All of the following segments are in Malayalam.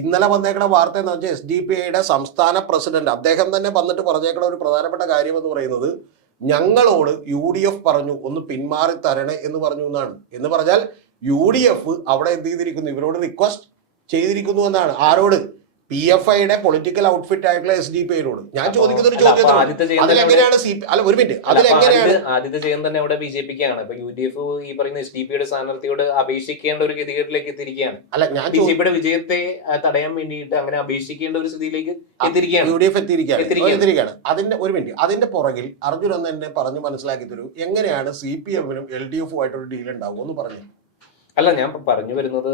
ഇന്നലെ വന്നേക്കണ വാർത്ത എന്ന് വെച്ചാൽ SDPIയുടെ സംസ്ഥാന പ്രസിഡന്റ് അദ്ദേഹം തന്നെ വന്നിട്ട് പറഞ്ഞേക്കണ ഒരു പ്രധാനപ്പെട്ട കാര്യം എന്ന് പറയുന്നത്, ഞങ്ങളോട് UDF പറഞ്ഞു ഒന്ന് പിന്മാറി തരണേ എന്ന് പറഞ്ഞു എന്നാണ്. എന്ന് പറഞ്ഞാൽ UDF അവിടെ എന്ത് ചെയ്തിരിക്കുന്നു, ഇവരോട് റിക്വസ്റ്റ് ചെയ്തിരിക്കുന്നു എന്നാണ്. ആരോട്? PFIയുടെ പൊളിറ്റിക്കൽ ഔട്ട്ഫിറ്റ് ആയിട്ടുള്ള SDPIയോട്. ഞാൻ ചോദിക്കുന്ന ഒരു ചോദ്യം, അതിലെങ്ങനെയാണ് ഒരു മിനിറ്റ്, അതിലെങ്ങനെയാണ് ആദ്യത്തെ ചെയ്യാൻ തന്നെ അവിടെ BJPക്കാണ്. ഇപ്പൊ UDF ഈ പറയുന്ന SDPIയുടെ സ്ഥാനാർത്ഥിയോട് അപേക്ഷിക്കേണ്ട ഒരു ഗതികേട്ടിലേക്ക് എത്തിയിരിക്കുകയാണ്. അല്ല, ഞാൻ BJPയുടെ വിജയത്തെ തടയാൻ വേണ്ടിയിട്ട് അങ്ങനെ അപേക്ഷിക്കേണ്ട ഒരു സ്ഥിതിയിലേക്ക് എത്തിയിരിക്കുകയാണ്. UDF എത്തിയിരിക്കുകയാണ്. അതിന്റെ ഒരു മിനിറ്റ്, അതിന്റെ പുറകിൽ അർജുൻ എന്ന് എന്നെ പറഞ്ഞു മനസ്സിലാക്കി തരൂ, എങ്ങനെയാണ് CPM-നും LDF-ഉമായിട്ടൊരു ഡീൽ ഉണ്ടാവും എന്ന് പറഞ്ഞു. അല്ല, ഞാൻ പറഞ്ഞു വരുന്നത്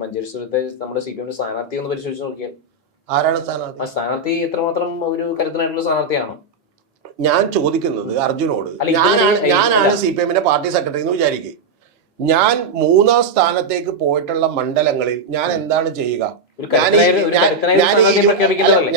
മഞ്ചേശ്വരത്തെ നമ്മുടെ CPM സ്ഥാനാർത്ഥി ഒന്ന് പരിശോധിച്ച് നോക്കിയാൽ ആരാണ് സ്ഥാനാർത്ഥി? ആ സ്ഥാനാർത്ഥി എത്രമാത്രം ഒരു കരുത്തനായിട്ടുള്ള സ്ഥാനാർത്ഥിയാണോ? ഞാൻ ചോദിക്കുന്നത് അർജുനോട്, ഞാനാണ് CPM-ന്റെ പാർട്ടി സെക്രട്ടറി എന്ന് വിചാരിക്കുക. ഞാൻ 3ാം സ്ഥാനത്തേക്ക് പോയിട്ടുള്ള മണ്ഡലങ്ങളിൽ ഞാൻ എന്താണ് ചെയ്യുക?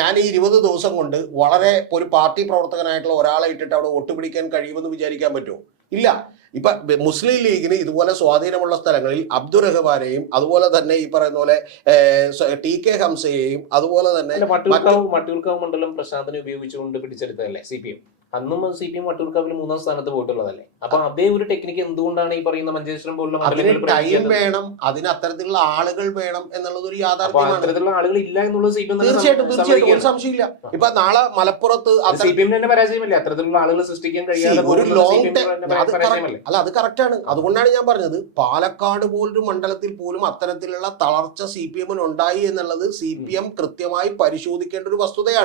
ഞാൻ ഈ 20 ദിവസം കൊണ്ട് വളരെ ഒരു പാർട്ടി പ്രവർത്തകനായിട്ടുള്ള ഒരാളെ ഇട്ടിട്ട് അവിടെ വോട്ട് പിടിക്കാൻ കഴിയുമെന്ന് വിചാരിക്കാൻ പറ്റുമോ? ഇല്ല. ഇപ്പൊ മുസ്ലിം ലീഗിന് ഇതുപോലെ സ്വാധീനമുള്ള സ്ഥലങ്ങളിൽ അബ്ദുറഹ്മാനെയും അതുപോലെ തന്നെ ഈ പറയുന്ന പോലെ TK ഹംസയെയും അതുപോലെ തന്നെ മട്ടൂർക്കാവ് മണ്ഡലം പ്രശാന്തിനെ ഉപയോഗിച്ചുകൊണ്ട് പിടിച്ചെടുത്തതല്ലേ CPM? അന്നും CPM വട്ടിയൂർക്കാവിൽ 3ാം സ്ഥാനത്ത് പോയിട്ടുള്ളതല്ലേ? അപ്പൊ അതേ ഒരു ടെക്നിക്ക് എന്തുകൊണ്ടാണ് ഈ പറയുന്ന മഞ്ചേശ്വരം പോലുള്ള ടൈം വേണം, അതിന് അത്തരത്തിലുള്ള ആളുകൾ വേണം എന്നുള്ളത് ഒരു യാഥാർത്ഥ്യമാണ്. അത്തരത്തിലുള്ള ആളുകൾ ഇല്ല എന്നുള്ളത് തീർച്ചയായിട്ടും ഒരു സംശയമില്ല. ഇപ്പൊ നാളെ മലപ്പുറത്ത് CPM തന്നെ പരാജയമല്ലേ? അത്തരത്തിലുള്ള ആളുകൾ സൃഷ്ടിക്കാൻ കഴിയാതെ ഒരു ലോങ് അല്ല, അത് കറക്റ്റാണ്. അതുകൊണ്ടാണ് ഞാൻ പറഞ്ഞത്, പാലക്കാട് പോലൊരു മണ്ഡലത്തിൽ പോലും അത്തരത്തിലുള്ള തളർച്ച CPM-ന് ഉണ്ടായി എന്നുള്ളത് CPM കൃത്യമായി പരിശോധിക്കേണ്ട ഒരു വസ്തുതയാണ്.